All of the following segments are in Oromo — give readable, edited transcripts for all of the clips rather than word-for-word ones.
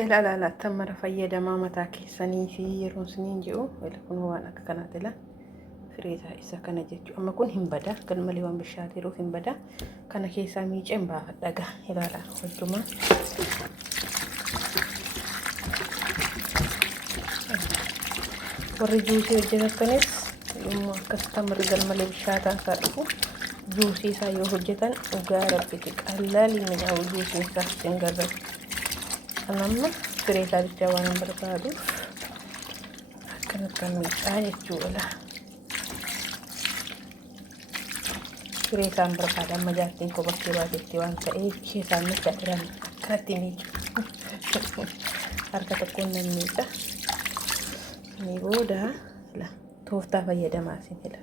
Ilaalaa tamara fayyadamaa mataa keessanii fi yeroo isiniin jiru kun waan akka kanaati la fireesaa isa kana jechuudha. Amma kun hin bada kan malee waan bishaateeruuf hin bada. Kana keessaa miiceen baafadha gaa ilaalaa wajjuma. Warri juusii hojjetanis yommuu akkas tamarri gal malee bishaataan isaa dhufu juusii isaa yoo hojjetan dhugaa rabbiti qalaalii mi'aawu juusiin isaa hin gargaru. Anamma fireesaa bicha waan hin barbaaduuf akkanatti miicaa jechuudha. Fireesaan barbaada amma jaartiin koo bakkee baatetti waan ta'eef ishee isaan miicaa jiran akkanatti miicu. Harka tokkoon nan miica. Ni booda la tooftaa fayyadamaa sin hela.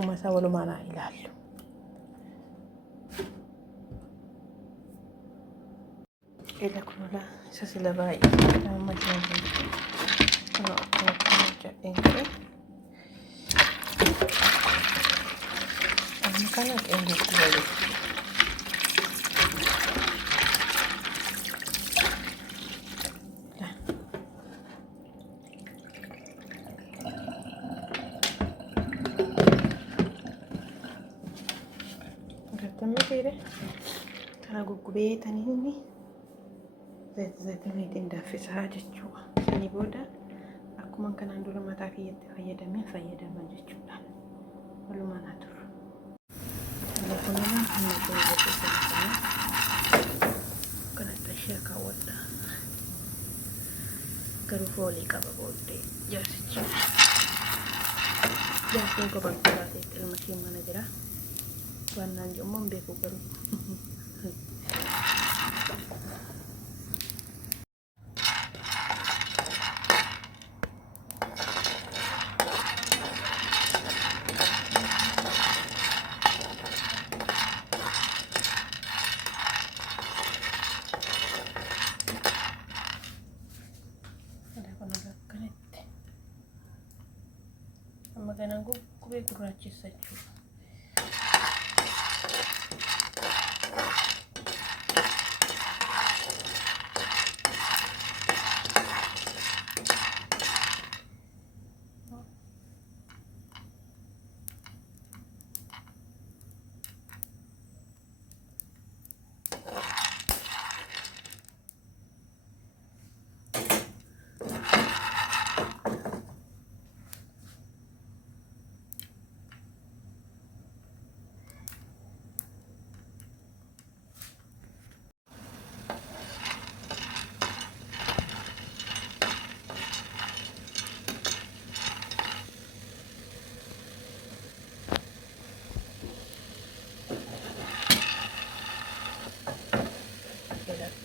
Umasa walumaan ilaallu. Ila kunula isa sila baay'ee nama jaalatu. Kana akkana jedheen kare. Amma kana eenyu kubalu. Tamire kana guggubeetanii zayitni daffisaa jechuudha. Sanii booda akkuma kanaan dura mataa kiyyatti fayyadaman jechuudha. Walumaan haa turu. Telefoonaan hamma fayyadamu kanatti ishee kaawwadha. Garuu foolii qaba booddee jaarsichi. Jaarsiin kophaa baateetti ilma ishee mana jira. Wannan jumman bai kokaro ada kono kanette amma kana gubbe gurraachessachu.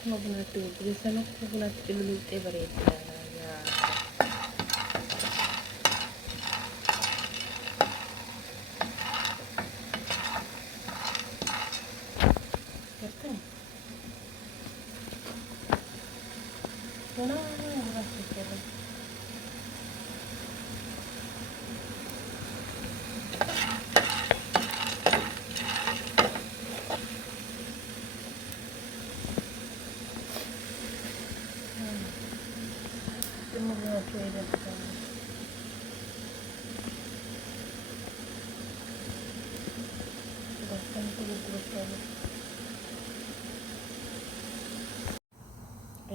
Mau buat tuh, biasanya aku buat dulu teh beredar ya. Betul. Mana buat kita?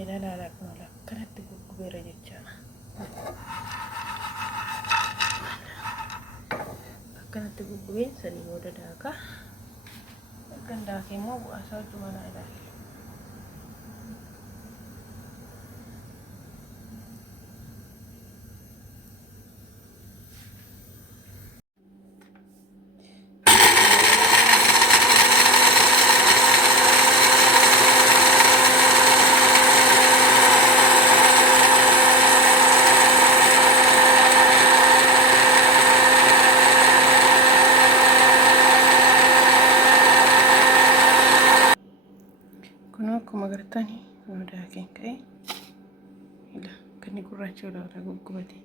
Ilaalaa kunoo akkanatti guggubeera jechaadha. Akkanatti guggubeen sanii booda daakaa. Akkan daakee immoo bu'aasaa wajjuma naa ilaala. Akkuma agartanii nuudaa keenka'ee kan gurraacha irraa guggubate.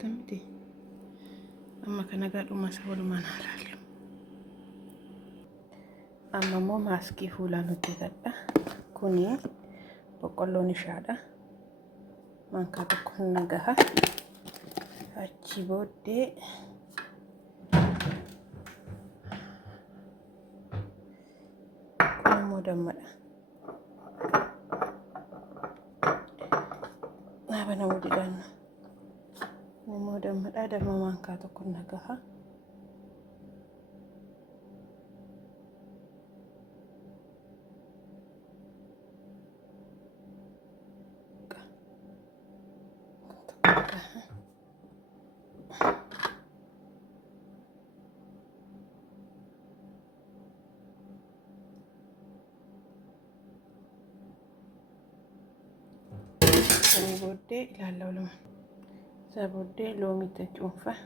Tamte amma kana gaadhuma isa walumaan haalaallu. Amma immoo maaskii fuulaan hojjetadha. Kuni boqqolloon ishaadha. Mankaa tokko nagaha. Achi booddee kun immoo dammadha. Naaba nama didhanna. Immoo dammadha. Damma mankaa tokko nagaha. Booddee ilaalla oluma. Isa booddee loomiitti cuunfa.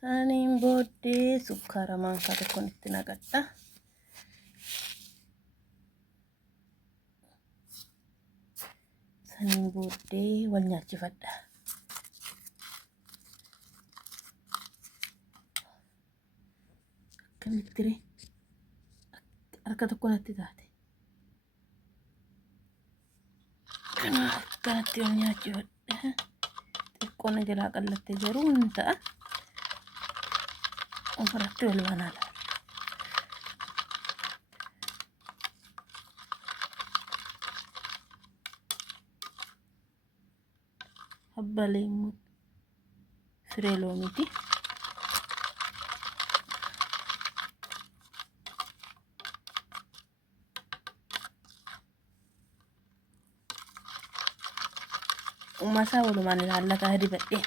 Saniin booddee sukkaara mankaa tokkoon itti naqadha. Saniin booddee wal nyaachifadha. Akkamitti harka tokko natti taate. Kanatti wal nyaachifadha. Xiqqoon jalaa qallattee garuu hin ta'a. Operatti wal banala. Habba leemuu firee loomiiti. Masaa walumaan ilaallata dibadhee.